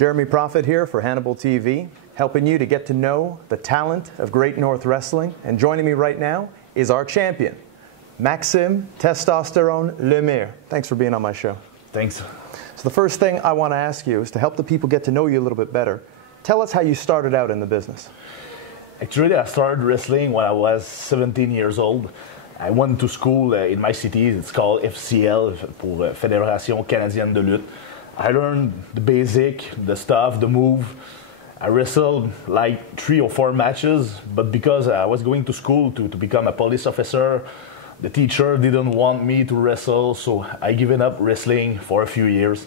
Jeremy Prophet here for Hannibal TV, helping you to get to know the talent of Great North Wrestling. And joining me right now is our champion, Maxime Testosterone Lemire. Thanks for being on my show. Thanks. So the first thing I want to ask you is to help the people get to know you a little bit better. Tell us how you started out in the business. Actually, I started wrestling when I was 17 years old. I went to school in my city. It's called FCL, pour Fédération Canadienne de Lutte. I learned the basic, the stuff, the move. I wrestled like 3 or 4 matches, but because I was going to school to become a police officer, the teacher didn't want me to wrestle, so I given up wrestling for a few years.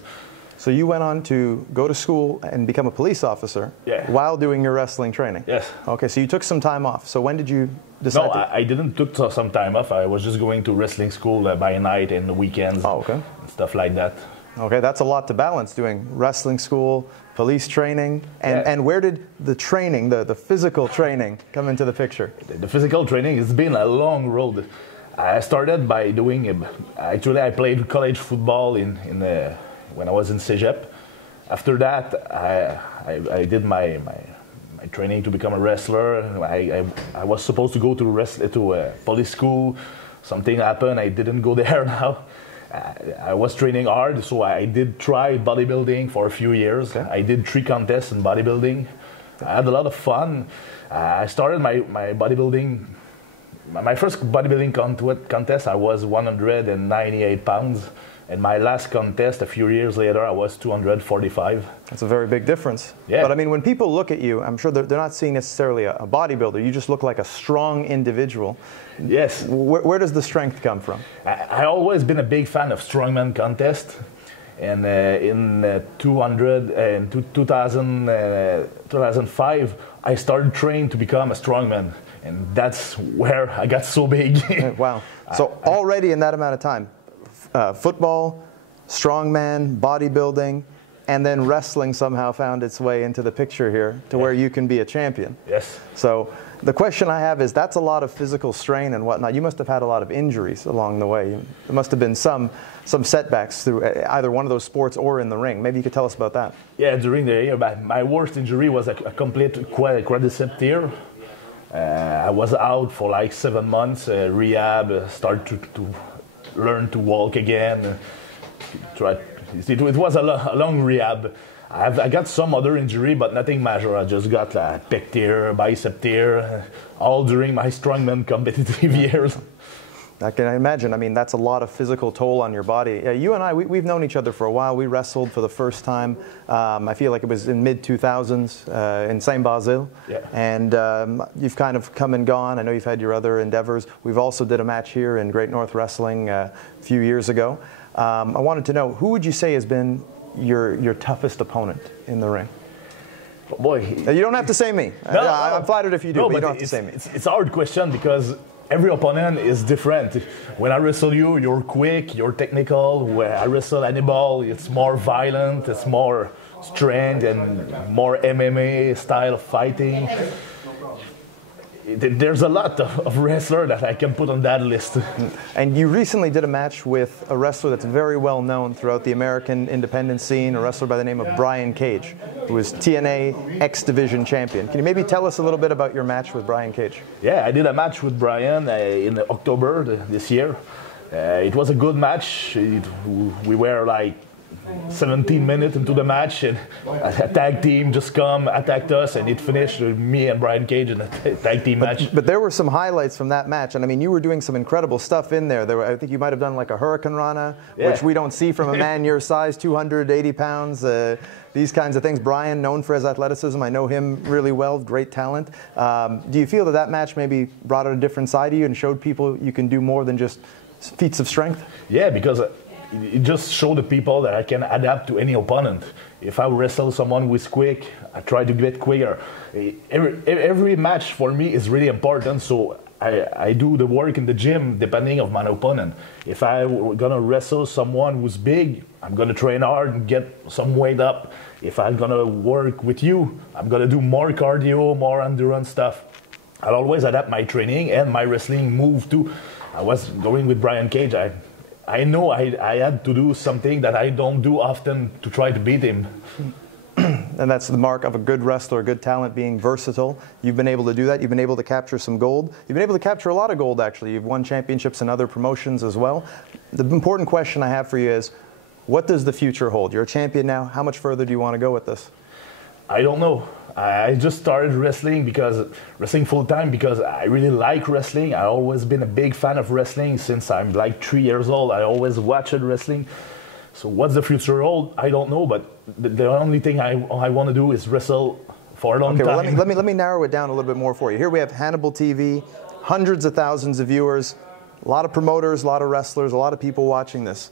So you went on to go to school and become a police officer while doing your wrestling training? Yes. Okay, so you took some time off. So when did you decide? No, I didn't took some time off. I was just going to wrestling school by night and the weekends and stuff like that. Okay, that's a lot to balance, doing wrestling school, police training, and where did the training, the physical training, come into the picture? The physical training has been a long road. I started by doing, actually I played college football when I was in Cégep. After that, I did my training to become a wrestler. I was supposed to go to police school. Something happened, I didn't go there now. I was training hard, so I did try bodybuilding for a few years. Okay. I did 3 contests in bodybuilding. I had a lot of fun. I started my bodybuilding. My first bodybuilding contest, I was 198 pounds. And my last contest, a few years later, I was 245. That's a very big difference. Yeah. But I mean, when people look at you, I'm sure they're not seeing necessarily a bodybuilder. You just look like a strong individual. Yes. Where does the strength come from? I always been a big fan of strongman contest. And in 2005, I started training to become a strongman. And that's where I got so big. Wow. So already in that amount of time, football, strongman, bodybuilding, and then wrestling somehow found its way into the picture here to where you can be a champion. Yes. So the question I have is, that's a lot of physical strain and whatnot. You must have had a lot of injuries along the way. There must have been some setbacks through either one of those sports or in the ring. Maybe you could tell us about that. Yeah, during the year, my worst injury was a complete quadricep tear. I was out for like 7 months, rehab, started to learn to walk again. It was a long rehab. I got some other injury, but nothing major. I just got a pec tear, bicep tear, all during my strongman competitive years. I can imagine. I mean, that's a lot of physical toll on your body. You and I, we've known each other for a while. We wrestled for the first time. I feel like it was in mid-2000s in Saint-Basile. Yeah. And you've kind of come and gone. I know you've had your other endeavors. We've also did a match here in Great North Wrestling a few years ago. I wanted to know, who would you say has been your toughest opponent in the ring? Oh boy. You don't have to say me. No, I'm flattered if you do, no, but you don't have to say me. It's a hard question because every opponent is different. When I wrestle you, you're quick, you're technical. When I wrestle Hannibal, it's more violent, it's more strength and more MMA style of fighting. There's a lot of wrestlers that I can put on that list. And you recently did a match with a wrestler that's very well known throughout the American independent scene, a wrestler by the name of Brian Cage, who is TNA X Division champion. Can you maybe tell us a little bit about your match with Brian Cage? Yeah, I did a match with Brian in October this year. It was a good match. We were like 17 minutes into the match, and a tag team just attacked us, and it finished with me and Brian Cage in a tag team match. But there were some highlights from that match, and I mean, you were doing some incredible stuff in there. I think you might have done like a Hurricane Rana, which we don't see from a man your size, 280 pounds, these kinds of things. Brian, known for his athleticism, I know him really well, great talent. Do you feel that match maybe brought out a different side of you and showed people you can do more than just feats of strength? Yeah, because it just showed the people that I can adapt to any opponent. If I wrestle someone who's quick, I try to get quicker. Every match for me is really important, so I do the work in the gym depending on my opponent. If I'm gonna wrestle someone who's big, I'm gonna train hard and get some weight up. If I'm gonna work with you, I'm gonna do more cardio, more endurance stuff. I'll always adapt my training and my wrestling move too. I was going with Brian Cage. I know I had to do something that I don't do often to try to beat him. And that's the mark of a good wrestler, a good talent, being versatile. You've been able to do that. You've been able to capture some gold. You've been able to capture a lot of gold, actually. You've won championships in other promotions as well. The important question I have for you is, what does the future hold? You're a champion now. How much further do you want to go with this? I don't know. I just started wrestling full-time because I really like wrestling. I've always been a big fan of wrestling since I'm like 3 years old. I always watched wrestling. So what's the future hold? I don't know, but the only thing I want to do is wrestle for a long time. Okay, well, let me narrow it down a little bit more for you. Here we have Hannibal TV, hundreds of thousands of viewers, a lot of promoters, a lot of wrestlers, a lot of people watching this.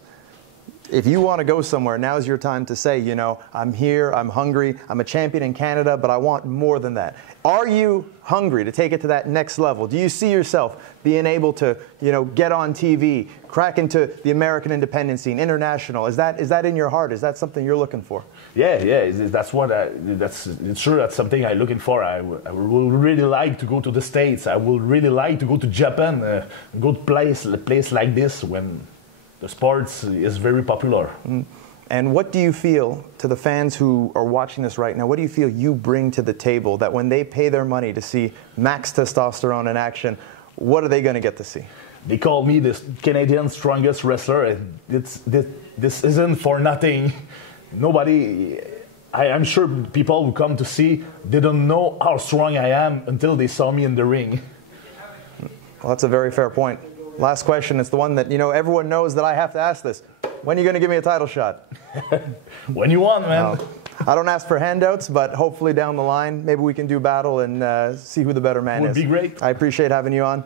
If you want to go somewhere, now's your time to say, you know, I'm here, I'm hungry, I'm a champion in Canada, but I want more than that. Are you hungry to take it to that next level? Do you see yourself being able to, you know, get on TV, crack into the American independent scene, international? Is that in your heart? Is that something you're looking for? Yeah, that's what it's sure that's something I'm looking for. I will really like to go to the States. I will really like to go to Japan, go to a place like this when the sports is very popular. And what do you feel, to the fans who are watching this right now, what do you feel you bring to the table that when they pay their money to see Max Testosterone in action, what are they going to get to see? They call me the Canadian strongest wrestler, and this isn't for nothing. I'm sure people who come to see, they don't know how strong I am until they saw me in the ring. Well, that's a very fair point. Last question. It's the one that, you know, everyone knows that I have to ask this. When are you going to give me a title shot? When you want, man. No, I don't ask for handouts, but hopefully down the line, maybe we can do battle and see who the better man is. Would be great. I appreciate having you on.